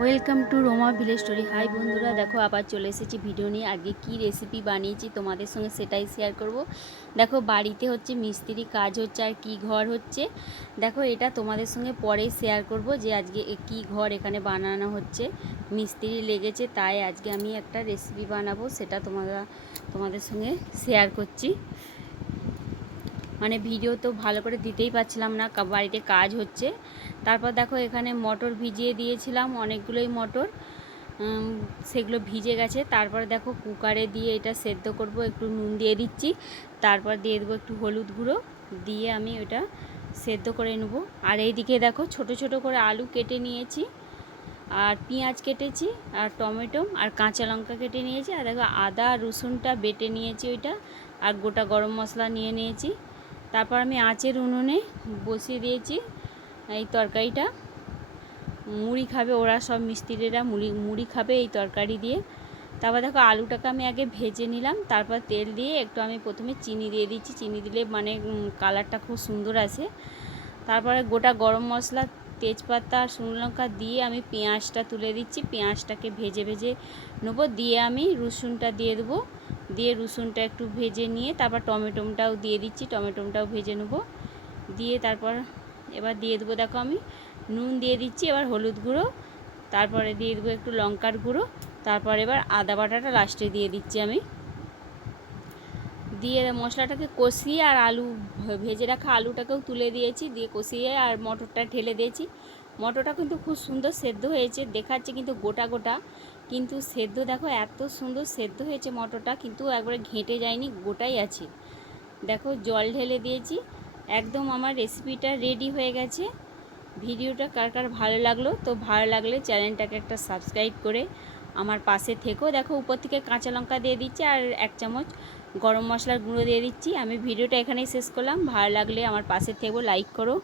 Welcome to Roma village story. Hi বন্ধুরা, দেখো আবার চলে এসেছি ভিডিও নিয়ে। আগে কি রেসিপি বানিয়েছি তোমাদের সঙ্গে সেটাই শেয়ার করব। দেখো, বাড়িতে হচ্ছে মিস্ত্রি, কাজ হচ্ছে আর কি ঘর হচ্ছে। দেখো, এটা তোমাদের সঙ্গে পরে শেয়ার করব যে আজকে কি ঘর এখানে বানানো হচ্ছে। মিস্ত্রি লেগেছে, তাই আজকে আমি একটা রেসিপি বানাবো, সেটা তোমরা তোমাদের সঙ্গে শেয়ার করছি। মানে ভিডিও তো ভালো করে দিতেই পারছিলাম না বাড়িতে কাজ হচ্ছে। তারপর দেখো এখানে মটর ভিজিয়ে দিয়েছিলাম, অনেকগুলোই মটর। সেগুলো ভিজে গেছে। তারপর দেখো কুকারে দিয়ে এটা সেদ্ধ করব, একটু নুন দিয়ে দিচ্ছি। তারপর দিয়ে দেবো একটু হলুদ গুঁড়ো, দিয়ে আমি ওটা সেদ্ধ করে নেব। আর এইদিকে দেখো ছোট ছোট করে আলু কেটে নিয়েছি, আর পেঁয়াজ কেটেছি, আর টমেটো, আর কাঁচা লঙ্কা কেটে নিয়েছি। আর দেখো আদা রসুনটা বেটে নিয়েছি ওইটা, আর গোটা গরম মশলা নিয়ে নিয়েছি। তারপর আমি আঁচের উনুনে বসিয়ে দিয়েছি এই তরকারিটা। মুড়ি খাবে ওরা সব মিস্ত্রিরা মুড়ি মুড়ি খাবে এই তরকারি দিয়ে। তারপর দেখো আলুটাকে আমি আগে ভেজে নিলাম, তারপর তেল দিয়ে একটু আমি প্রথমে চিনি দিয়ে দিচ্ছি। চিনি দিলে মানে কালারটা খুব সুন্দর আসে তারপরে গোটা গরম মশলা, তেজপাতা আর শুকনো লঙ্কা দিয়ে আমি পেঁয়াজটা তুলে দিচ্ছি। পেঁয়াজটাকে ভেজে ভেজে নেব, দিয়ে আমি রসুনটা দিয়ে দেবো। দিয়ে রসুনটা একটু ভেজে নিয়ে তারপর টমেটোটাও দিয়ে দিচ্ছি টমেটোটাও ভেজে নেব। দিয়ে তারপর এবার দিয়ে দেবো, দেখো আমি নুন দিয়ে দিচ্ছি, এবার হলুদ গুঁড়ো, তারপরে দিয়ে দেবো একটু লঙ্কার গুঁড়ো, তারপর এবার আদা বাটাটা লাস্টে দিয়ে দিচ্ছি আমি। দিয়ে মশলাটাকে কষিয়ে আর আলু ভেজে রাখা আলুটাকেও তুলে দিয়েছি, দিয়ে কষিয়ে আর মটরটা ঢেলে দিয়েছি। মটরটা কিন্তু খুব সুন্দর সেদ্ধ হয়েছে, দেখাচ্ছে কিন্তু গোটা গোটা। কিন্তু সেদ্ধ দেখো, এত সুন্দর সেদ্ধ হয়েছে মটরটা, কিন্তু একবারে ঘেঁটে যায়নি, গোটাই আছে। দেখো, জল ঢেলে দিয়েছি, একদম আমার রেসিপিটা রেডি হয়ে গেছে। ভিডিওটা কার কার ভালো লাগল, তো ভালো লাগলে চ্যানেলটাকে একটা সাবস্ক্রাইব করে আমার পাশে থেকেও দেখো, উপর থেকে কাঁচা লঙ্কা দিয়ে দিচ্ছি আর এক চামচ গরম মশলার গুঁড়ো দিয়ে দিচ্ছি। আমি ভিডিওটা এখানেই শেষ করলাম। ভালো লাগলে আমার পাশে থেকেও লাইক করো।